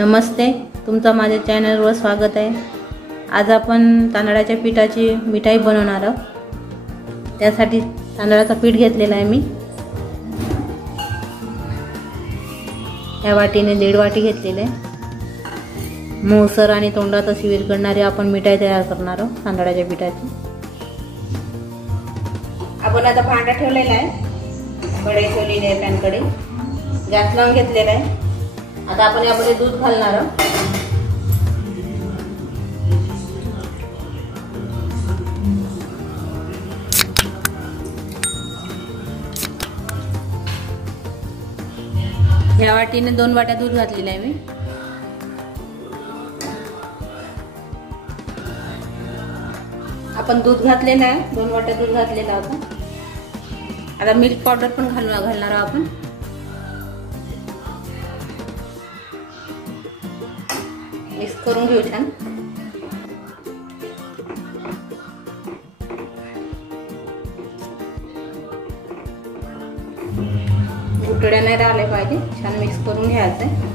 नमस्ते, तुमचं माझ्या चॅनलवर स्वागत आहे। आज आपण तांदळाच्या पिठाची मिठाई बनवणार आहोत। त्यासाठी तांदळाचं पीठ घेतलेलं आहे मी। या वाटीने 1.5 वाटी घेतलेले आहे। मऊसर आणि तोंडात अशी विरघळणारी आपण मिठाई तयार करणार आहोत तांदळाच्या पिठाची। आपण आता भांडा ठेवलेला आहे, कढई ठेवलेली आहे, पॅन कढई गॅस लावून घेतलेला आहे। आता आपण यामध्ये दूध घालणार आहोत। या वाटीने 2 वाट्या दूध घातलेलं आहे मी। आपण दूध घातलेलं आहे, 2 वाट्या दूध घातलेलं होतं। आता मिल्क पावडर पण घालणार आहोत आपण। मिक्स करून घेऊ छान। गुठळ्या नाही राहिले पाहिजे, छान मिक्स करून घ्यायचं आहे।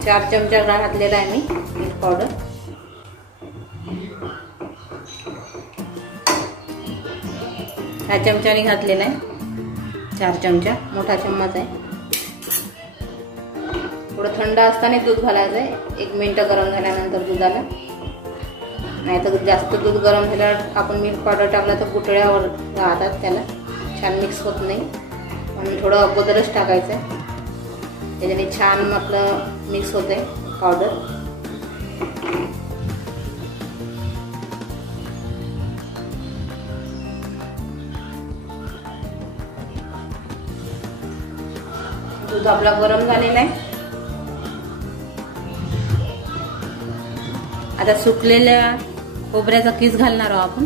चार चमचा घातलेला आहे मी मिल्क पावडर। ह्या चमच्याने घातलेला आहे, 4 चमचा, मोठा चम्मच आहे। थोडं थंड असताना दूध घालायचं आहे, 1 मिनिट गरम झाल्यानंतर दुधाला, नाहीतर जास्त दूध गरम झाल्यावर आपण मिल्क पावडर टाकला तर गुठळ्यावर राहतात, त्याला छान मिक्स होत नाही। म्हणून थोडं अगोदरच टाकायचं आहे, त्याच्याने छान आपलं मिक्स होते पावडर। दूध आपला गरम झालेला आहे। आता सुकलेल्या खोबऱ्याचा किस घालणार आहोत आपण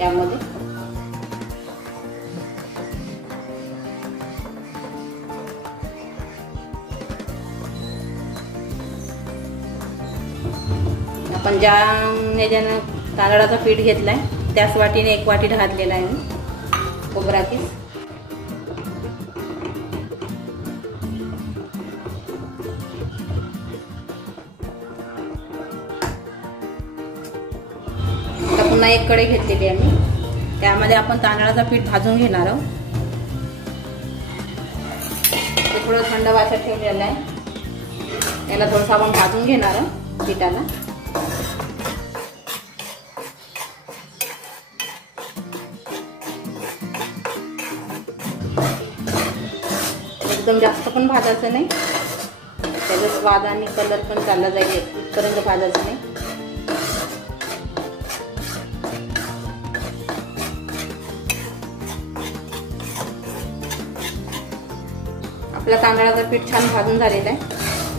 यामध्ये। आपण ज्या ह्याच्यानं तांदळाचं पीठ घेतलंय त्याच वाटीने 1 वाटी घातलेला आहे मी खोबरा किस। पुन्हा 1 कढई घेतलेली आहे मी, त्यामध्ये आपण तांदळाचं पीठ भाजून घेणार आहोत। ते थोडं थंड व्हायला ठेवलेलं आहे, त्याला थोडंसं आपण भाजून घेणार आहोत पिठाला। एकदम जास्त पण भाजायचं नाही, त्याचा स्वाद आणि कलर पण चालला जाईल, इथपर्यंत भाजायचं नाही। आपला तांदळाचं पीठ छान भाजून झालेलं आहे,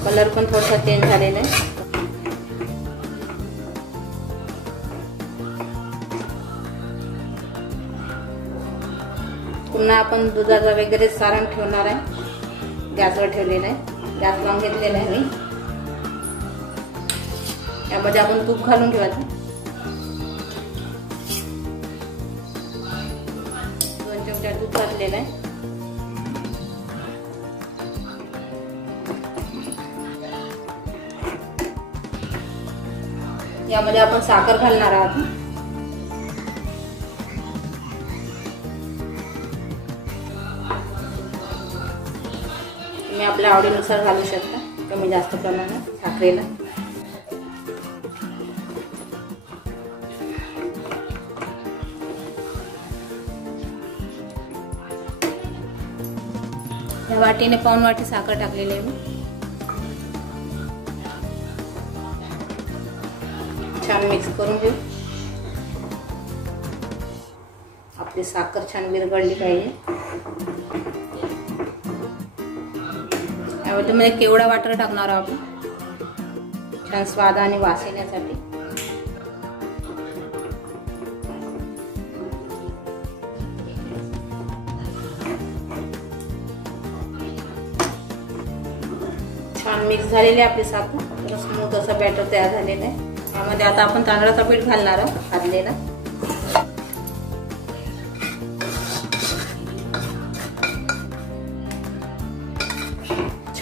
कलर पण थोडासा चेंज झालेला आहे। पुन्हा आपण दुधाचा वगैरे सारण ठेवणार आहे, गॅसवर ठेवलेला आहे, गॅस लावून घेतलेला आहे मी। यामध्ये आपण तूप घालून ठेवायचं, 2 चमचा तूप घातलेलं आहे। यामध्ये आपण साखर घालणार आहोत। तुम्ही आपल्या आवडीनुसार घालू शकता, कमी जास्त प्रमाणात साखरेला। या वाटीने 1 वाटी साखर टाकलेली आहे मी। छान मिक्स करून घेऊ। आपली साखर छान विरघळली पाहिजे। यामध्ये मध्ये केवढा वाटर टाकणार आहोत आपण, छान स्वाद आणि वास येण्यासाठी। छान मिक्स झालेली आपली साखर, स्मूथ असा बॅटर तयार झालेला आहे। यामध्ये आता आपण तांदळाचं पीठ घालणार आहोत भाजलेला।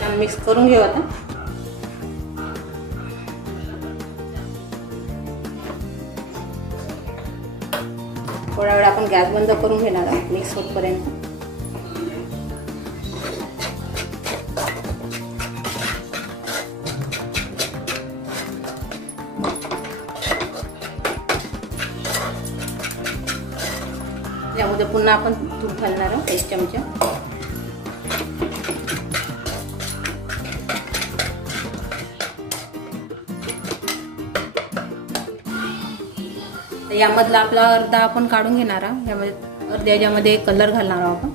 छान मिक्स करून घेऊ आता. थोडा वेळ आपण गॅस बंद करून घेणार आहोत मिक्स होतपर्यंत. यामध्ये पुन्हा आपण तूप घालणार आहोत 1 चमचा. यामधला आपला अर्धा आपण काढून घेणार आहोत. यामध्ये अर्ध्या याच्यामध्ये कलर घालणार आहोत आपण.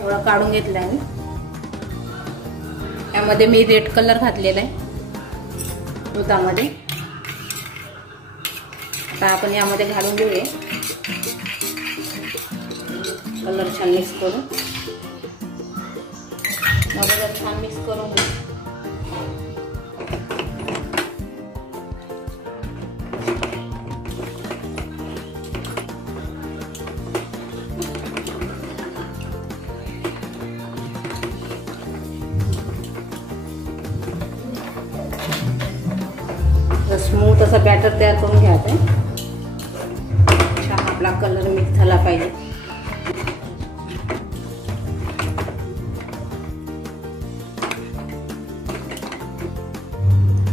एवढा काढून घेतला आहे. यामध्ये मी रेड कलर घातलेला आहे दुधामध्ये. आता आपण यामध्ये घालून घेऊया कलर छान मिक्स करून. छान मिक्स करून घेऊ. स्मूथ असा बॅटर तयार करून घ्यायचा आहे. छान आपला कलर मिक्स झाला पाहिजे.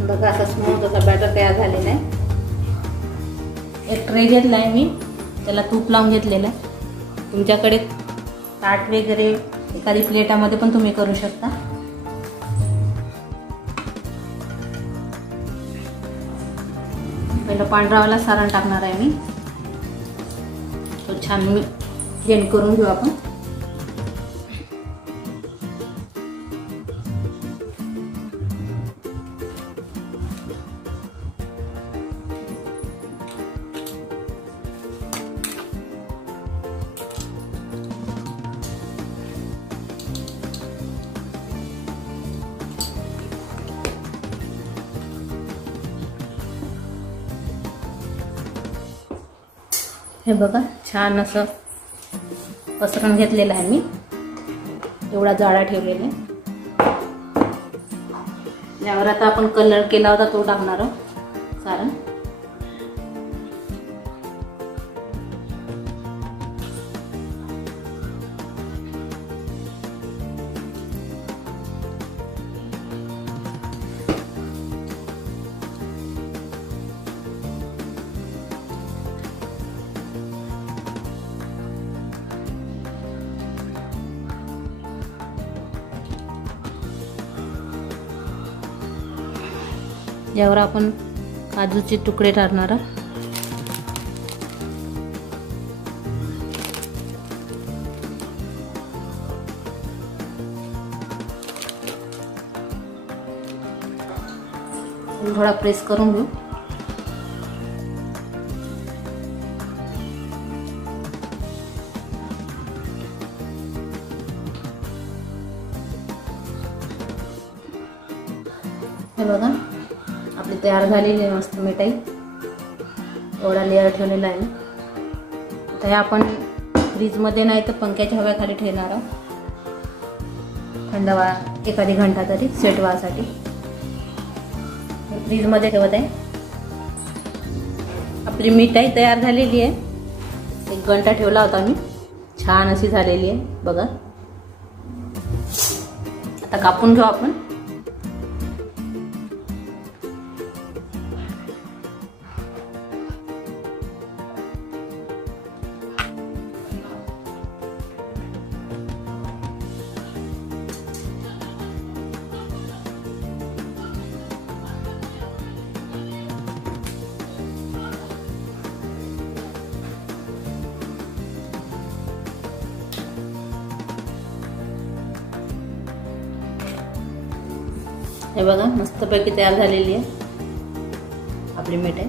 बघा असा स्मूथ असा बॅटर तयार झालेला आहे. एक ट्रे घेतला आहे मी, त्याला तूप लावून घेतलेलं आहे. तुमच्याकडे ताट वगैरे एखादी प्लेटामध्ये पण तुम्ही करू शकता. पहिलं पांढरावाला सारण टाकणार आहे मी. तो छान मी ब्लेंड करून घेऊ आपण. हे बघा छान असं पसरून घेतलेलं आहे मी. एवढा जाडा ठेवलेला आहे. यावर आता आपण कलर केला होता तो टाकणार आहोत सारण. यावर आपण काजूचे तुकडे टाकणार आहोत. थोडा प्रेस करून घेऊ. हे बघा आपली तयार झालेली आहे मस्त मिठाई. एवढा लेअर ठेवलेला आहे. आता हे आपण फ्रीजमध्ये नाही तर पंख्याच्या हव्याखाली ठेवणार आहोत थंड एखादी घंटा तरी सेट व्हायसाठी. फ्रीजमध्ये ठेवत आहे. आपली मिठाई तयार झालेली आहे. 1 घंटा ठेवला होता मी. छान अशी झालेली आहे बघा. आता कापून घेऊ आपण. हे बघा मस्तपैकी तयार झालेली आहे आपली मिठाई.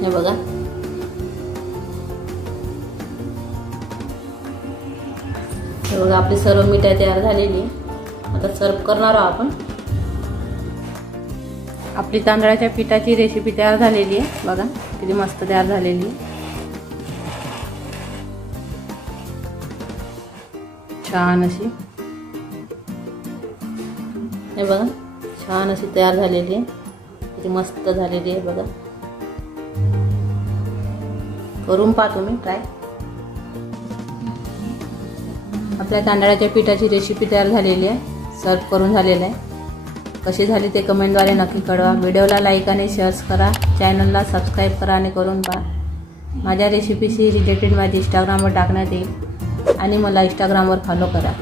हे बघा आपली सर्व मिठाई तयार झालेली आहे. आता सर्व करणार आहोत आपण। आपली तांदळाच्या पिठाची रेसिपी तयार झालेली आहे, बघा किती मस्त तयार झालेली आहे। छान अशी हे बघा, छान अशी तयार झालेली आहे, किती मस्त झालेली आहे बघा। करून पहा तुम्ही ट्राय। आपल्या तांदळाच्या पिठाची रेसिपी तयार झालेली आहे, सर्व करून झालेलं आहे। कशी झाली ते कमेंटद्वारे नक्की कळवा। व्हिडिओला लाईक आणि शेअर करा, चॅनलला सबस्क्राईब करा आणि करून पहा। माझ्या रेसिपीशी रिलेटेड माझी इंस्टाग्रामवर टाकण्यात येईल आणि मला इंस्टाग्रामवर फॉलो करा।